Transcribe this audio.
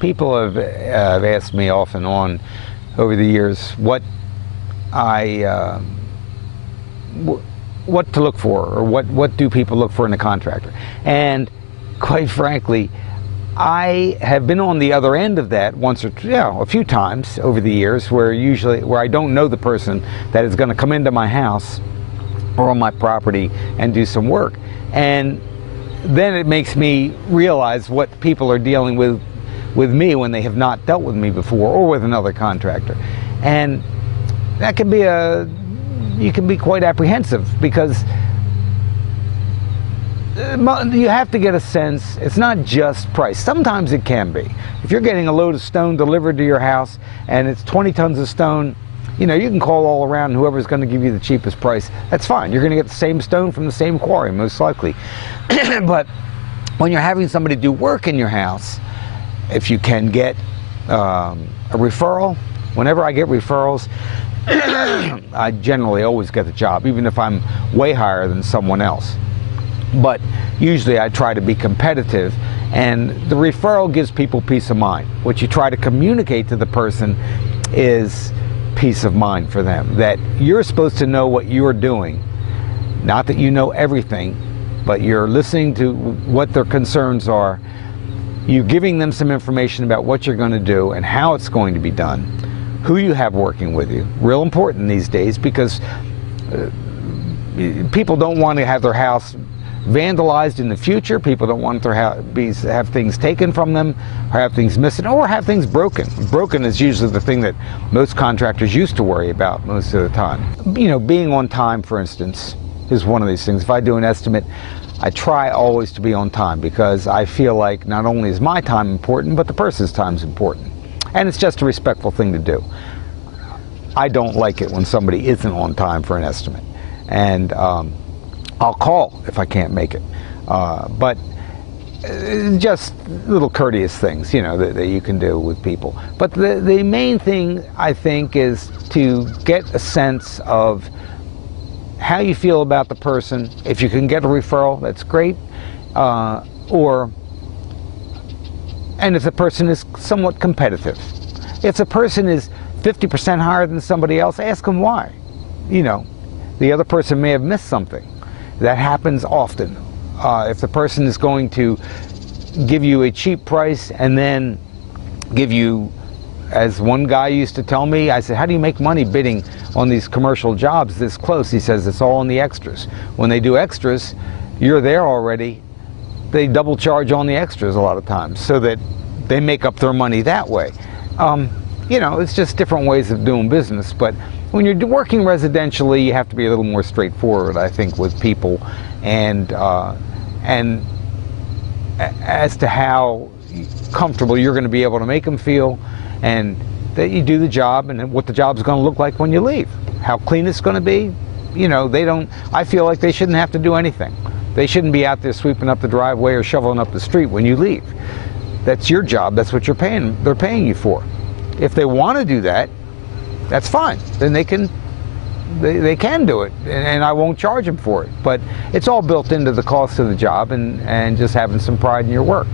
People have asked me off and on over the years what what to look for, or what do people look for in a contractor. And quite frankly, I have been on the other end of that once or a few times over the years, where I don't know the person that is going to come into my house or on my property and do some work. And then it makes me realize what people are dealing with me when they have not dealt with me before, or with another contractor. And that can be you can be quite apprehensive, because you have to get a sense. It's not just price. Sometimes it can be. If you're getting a load of stone delivered to your house and it's 20 tons of stone, you can call all around, and whoever's going to give you the cheapest price, that's fine. You're going to get the same stone from the same quarry, most likely. But when you're having somebody do work in your house, if you can get a referral, whenever I get referrals, I generally always get the job, even if I'm way higher than someone else. But usually I try to be competitive, and the referral gives people peace of mind. What you try to communicate to the person is peace of mind for them, that you're supposed to know what you're doing. Not that you know everything, but you're listening to what their concerns are. You're giving them some information about what you're going to do and how it's going to be done, who you have working with you. Real important these days, because people don't want to have their house vandalized in the future. People don't want their have things taken from them, or have things missing, or have things broken. Broken is usually the thing that most contractors used to worry about most of the time. Being on time, for instance, is one of these things. If I do an estimate, I try always to be on time, because I feel like not only is my time important, but the person's time is important. And it's just a respectful thing to do. I don't like it when somebody isn't on time for an estimate. And I'll call if I can't make it. But just little courteous things, that you can do with people. But the main thing, I think, is to get a sense of how you feel about the person. If you can get a referral, that's great. And if the person is somewhat competitive. If the person is 50% higher than somebody else, ask them why. The other person may have missed something. That happens often. If the person is going to give you a cheap price and then give you, as one guy used to tell me, I said, how do you make money bidding on these commercial jobs this close? He says, it's all in the extras. When they do extras, you're there already. They double charge on the extras a lot of times, so that they make up their money that way. It's just different ways of doing business. But when you're working residentially, you have to be a little more straightforward, I think, with people, and as to how comfortable you're going to be able to make them feel, and that you do the job, and what the job's going to look like when you leave, how clean it's going to be. I feel like they shouldn't have to do anything. They shouldn't be out there sweeping up the driveway or shoveling up the street when you leave. That's your job. That's what they're paying you for. If they want to do that, that's fine. Then they can do it, and I won't charge them for it. But it's all built into the cost of the job, and just having some pride in your work.